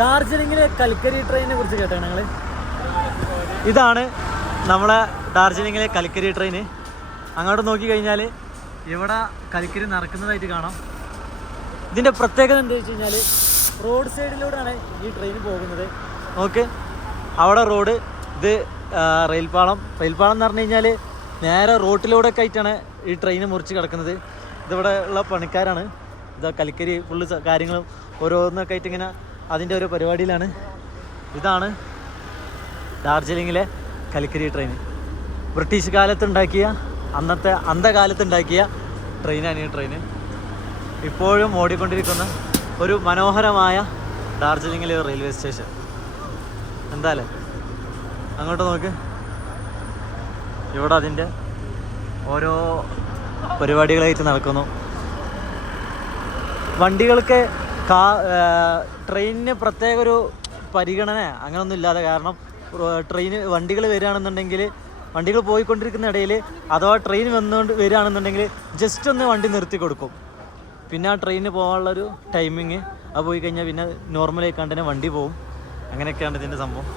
ഡാർജിലിംഗിലെ കൽക്കരി ട്രെയിനിനെ കുറിച്ച് കേട്ടോ ഞങ്ങൾ ഇതാണ് നമ്മളെ ഡാർജിലിംഗിലെ കൽക്കരി ട്രെയിൻ അങ്ങോട്ട് നോക്കി കഴിഞ്ഞാൽ ഇവിടെ കൽക്കരി നടക്കുന്നതായിട്ട് കാണാം. ഇതിന്റെ പ്രത്യേകത എന്താ വെച്ച് കഴിഞ്ഞാൽ റോഡ് സൈഡിലൂടെയാണ് ഈ ട്രെയിൻ പോകുന്നത്. ഓക്കെ അവിടെ റോഡ് ഇത് റെയിൽപാളം റെയിൽപാളം എന്ന് പറഞ്ഞു കഴിഞ്ഞാൽ നേരെ റോട്ടിലൂടെ ഒക്കെ ആയിട്ടാണ് ഈ ട്രെയിൻ മുറിച്ച് കിടക്കുന്നത്. ഇതിവിടെ ഉള്ള പണിക്കാരാണ്. ഇതാ കൽക്കരി ഫുള്ള് കാര്യങ്ങളും ഓരോന്നൊക്കെ ആയിട്ട് ഇങ്ങനെ അതിന്റെ ഒരു പരിപാടിയിലാണ്. ഇതാണ് ഡാർജിലിങ്ങിലെ കലിക്കരി ട്രെയിൻ ബ്രിട്ടീഷ് കാലത്ത് ഉണ്ടാക്കിയ അന്നത്തെ അന്ധകാലത്ത് ഉണ്ടാക്കിയ ട്രെയിനാണ് ഈ ട്രെയിൻ ഇപ്പോഴും ഓടിക്കൊണ്ടിരിക്കുന്ന ഒരു മനോഹരമായ ഡാർജിലിങ്ങിലെ റെയിൽവേ സ്റ്റേഷൻ എന്തായാലും അങ്ങോട്ട് നോക്ക്. ഇവിടെ അതിന്റെ ഓരോ പരിപാടികളായിട്ട് നടക്കുന്നു. വണ്ടികൾക്ക് കാ ട്രെയിനിന് പ്രത്യേക ഒരു പരിഗണന അങ്ങനൊന്നും ഇല്ലാതെ കാരണം ട്രെയിന് വണ്ടികൾ വരികയാണെന്നുണ്ടെങ്കിൽ വണ്ടികൾ പോയിക്കൊണ്ടിരിക്കുന്ന ഇടയിൽ അഥവാ ട്രെയിൻ വന്നുകൊണ്ട് വരികയാണെന്നുണ്ടെങ്കിൽ ജസ്റ്റ് ഒന്ന് വണ്ടി നിർത്തി കൊടുക്കും. പിന്നെ ആ ട്രെയിനിന് പോകാനുള്ളൊരു ടൈമിങ് അത് പോയി കഴിഞ്ഞാൽ പിന്നെ നോർമലായിക്കാണ്ട് തന്നെ വണ്ടി പോകും അങ്ങനെയൊക്കെയാണ് ഇതിന്റെ സംഭവം.